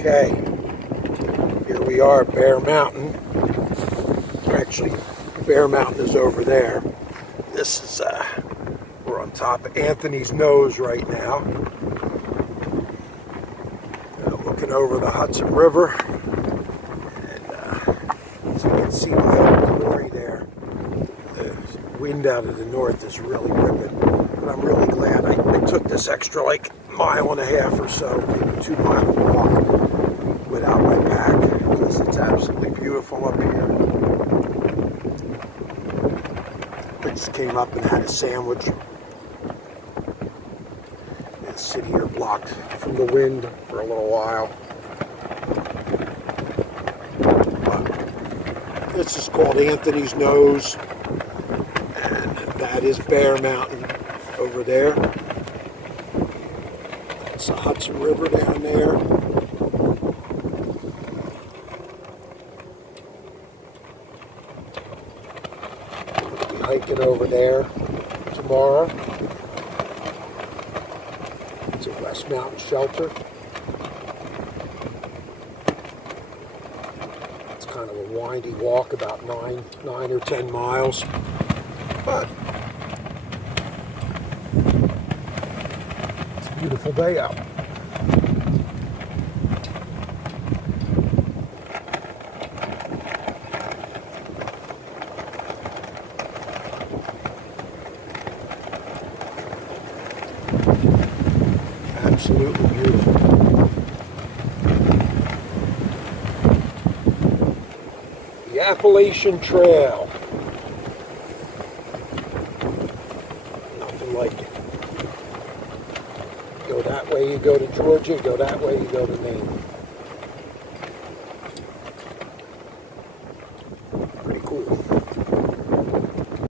Okay, here we are at Bear Mountain. Actually, Bear Mountain is over there. This is, we're on top of Anthony's Nose right now. Looking over the Hudson River. And so you can see the whole glory there. The wind out of the north is really ripping. But I'm really glad I took this extra mile and a half or so, maybe 2 mile walk without my pack, because it's absolutely beautiful up here. I just came up and had a sandwich. And sit here blocked from the wind for a little while. But this is called Anthony's Nose, and that is Bear Mountain over there. That's the Hudson River down there. We'll be hiking over there tomorrow. It's a West Mountain shelter. It's kind of a windy walk, about 9 or 10 miles. But it's a beautiful day out. Absolutely beautiful. The Appalachian Trail. Nothing like it. Go that way, you go to Georgia. Go that way, you go to Maine.